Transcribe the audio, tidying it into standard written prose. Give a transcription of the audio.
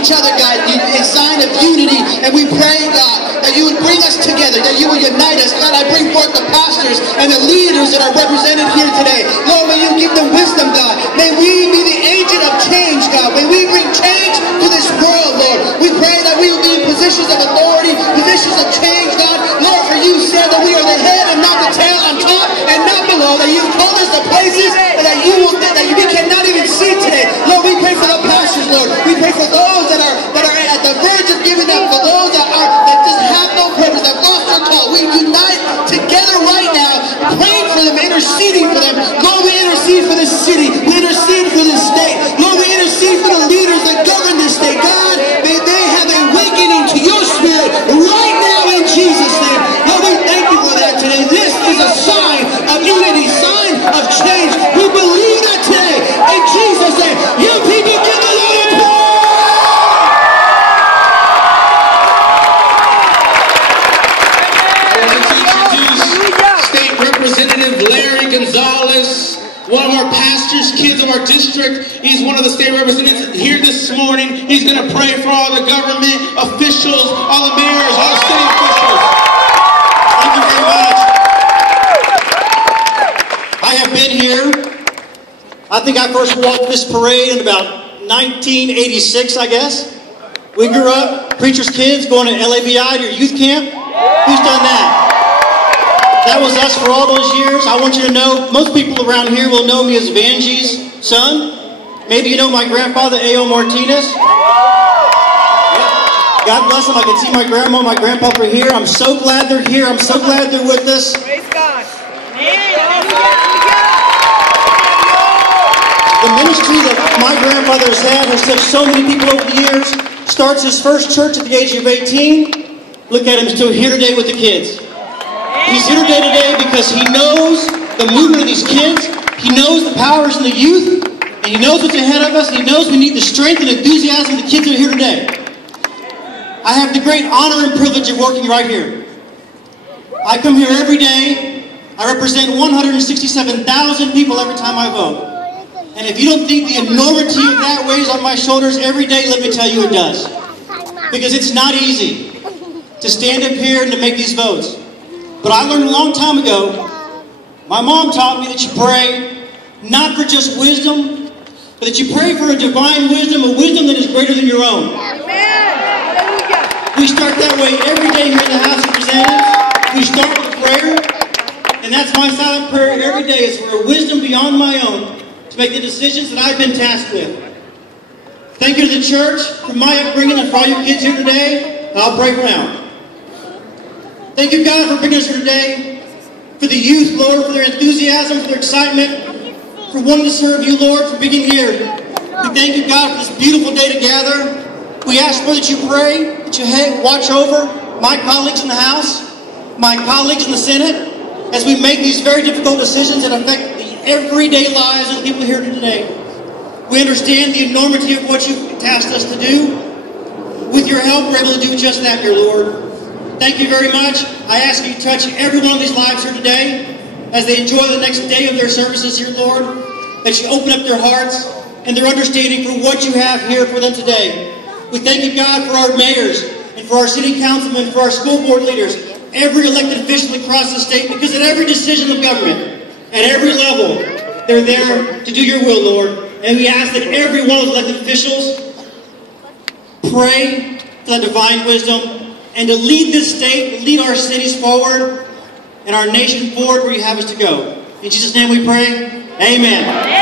each other, God, a sign of unity. And we pray, God, that you would bring us together, that you would unite us. God, I bring forth the pastors and the leaders that are represented here today. Lord, may you give them wisdom, God. May we be the agent of change, God. May we bring change to this world, Lord. We pray that we will be in positions of authority, positions of change, God. Lord, for you said that we are the head and not the tail, on top and not below, that you've called us to places that we cannot even see today. Lord, we pray for the pastors, Lord. We pray for those that are at the verge of giving up, for those that just have no purpose, that lost their call. We unite together right now, praying for them, interceding for them. Lord, we intercede for this city. We intercede for this state. Lord, we intercede for the leaders that govern this state. God, may they have an awakening to your spirit right now in Jesus' name. Lord, we thank you for that today. This is a sign of unity, sign of change. We believe that today in Jesus' name. You people give the Lord a praise. I want to introduce State Representative Larry Gonzalez, one of our pastors' kids of our district. He's one of the state representatives here this morning. He's going to pray for all the government officials, all the mayors, all the city officials. Thank you very much. I have been here. I think I first walked this parade in about 1986, I guess. We grew up, preacher's kids, going to LABI to your youth camp. Who's done that? That was us for all those years. I want you to know, most people around here will know me as Vanjie's son. Maybe you know my grandfather, A.O. Martinez. God bless them. I can see my grandma and my grandpa over here. I'm so glad they're here. I'm so glad they're with us. Praise God. The ministry that my grandfather has had has touched so many people over the years. Starts his first church at the age of 18. Look at him, he's still here today with the kids. He's here today because he knows the movement of these kids. He knows the powers in the youth. And he knows what's ahead of us. And he knows we need the strength and enthusiasm of the kids that are here today. I have the great honor and privilege of working right here. I come here every day. I represent 167,000 people every time I vote. And if you don't think the enormity of that weighs on my shoulders every day, let me tell you it does. Because it's not easy to stand up here and to make these votes. But I learned a long time ago, my mom taught me that you pray not for just wisdom, but that you pray for a divine wisdom, a wisdom that is greater than your own. We start that way every day here in the House of Representatives. We start with prayer, and that's my silent prayer every day, is for a wisdom beyond my own to make the decisions that I've been tasked with. Thank you to the church for my upbringing and for all you kids here today, and I'll pray for now. Thank you, God, for bringing us here today, for the youth, Lord, for their enthusiasm, for their excitement, for wanting to serve you, Lord, for being here. We thank you, God, for this beautiful day to gather. We ask, Lord, that you pray, that you watch over my colleagues in the House, my colleagues in the Senate, as we make these very difficult decisions that affect the everyday lives of the people here today. We understand the enormity of what you've tasked us to do. With your help, we're able to do just that, dear Lord. Thank you very much. I ask you to touch every one of these lives here today as they enjoy the next day of their services here, Lord, that you open up their hearts and their understanding for what you have here for them today. We thank you, God, for our mayors and for our city councilmen, for our school board leaders, every elected official across the state, because at every decision of government, at every level, they're there to do your will, Lord. And we ask that every one of those elected officials pray for that divine wisdom and to lead this state, lead our cities forward and our nation forward where you have us to go. In Jesus' name we pray. Amen.